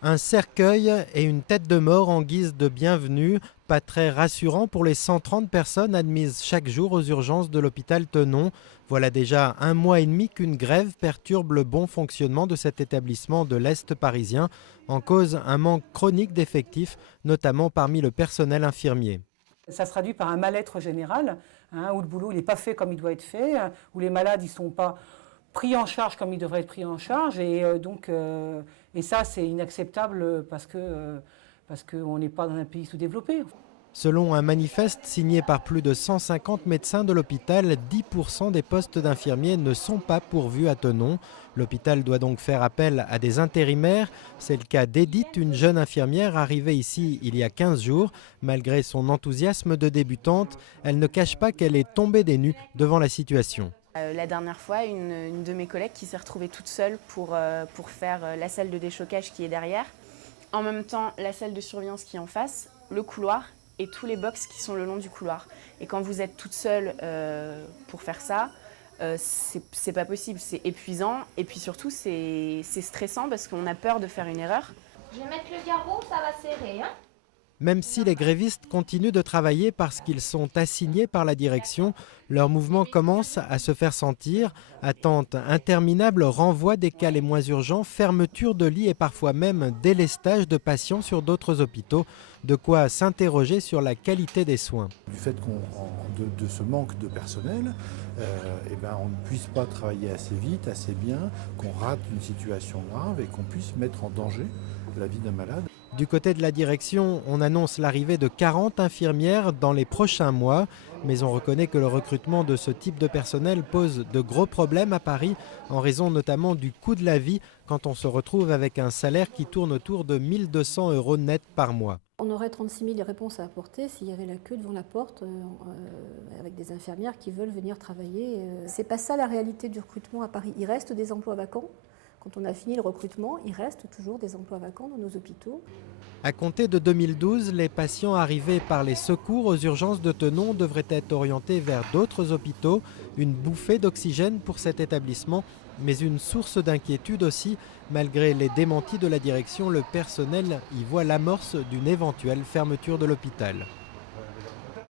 Un cercueil et une tête de mort en guise de bienvenue, pas très rassurant pour les 130 personnes admises chaque jour aux urgences de l'hôpital Tenon. Voilà déjà un mois et demi qu'une grève perturbe le bon fonctionnement de cet établissement de l'Est parisien, en cause un manque chronique d'effectifs, notamment parmi le personnel infirmier. Ça se traduit par un mal-être général, où le boulot n'est pas fait comme il doit être fait, où les malades ne sont pas pris en charge comme ils devraient être pris en charge. Et ça, c'est inacceptable parce qu'on n'est pas dans un pays sous-développé. Selon un manifeste signé par plus de 150 médecins de l'hôpital, 10% des postes d'infirmiers ne sont pas pourvus à Tenon. L'hôpital doit donc faire appel à des intérimaires. C'est le cas d'Edith, une jeune infirmière arrivée ici il y a 15 jours. Malgré son enthousiasme de débutante, elle ne cache pas qu'elle est tombée des nues devant la situation. La dernière fois, une de mes collègues qui s'est retrouvée toute seule pour faire la salle de déchocage qui est derrière, en même temps la salle de surveillance qui est en face, le couloir et tous les box qui sont le long du couloir. Et quand vous êtes toute seule pour faire ça, c'est pas possible, c'est épuisant et puis surtout c'est stressant parce qu'on a peur de faire une erreur. Je vais mettre le garrot, ça va serrer, hein. Même si les grévistes continuent de travailler parce qu'ils sont assignés par la direction, leur mouvement commence à se faire sentir. Attente interminable, renvoi des cas les moins urgents, fermeture de lits et parfois même délestage de patients sur d'autres hôpitaux. De quoi s'interroger sur la qualité des soins. Du fait de ce manque de personnel, on ne puisse pas travailler assez vite, assez bien, qu'on rate une situation grave et qu'on puisse mettre en danger la vie d'un malade. Du côté de la direction, on annonce l'arrivée de 40 infirmières dans les prochains mois, mais on reconnaît que le recrutement de ce type de personnel pose de gros problèmes à Paris, en raison notamment du coût de la vie quand on se retrouve avec un salaire qui tourne autour de 1 200 € net par mois. On aurait 36 000 réponses à apporter s'il y avait la queue devant la porte avec des infirmières qui veulent venir travailler. C'est pas ça la réalité du recrutement à Paris. Il reste des emplois vacants. Quand on a fini le recrutement, il reste toujours des emplois vacants dans nos hôpitaux. À compter de 2012, les patients arrivés par les secours aux urgences de Tenon devraient être orientés vers d'autres hôpitaux. Une bouffée d'oxygène pour cet établissement, mais une source d'inquiétude aussi. Malgré les démentis de la direction, le personnel y voit l'amorce d'une éventuelle fermeture de l'hôpital.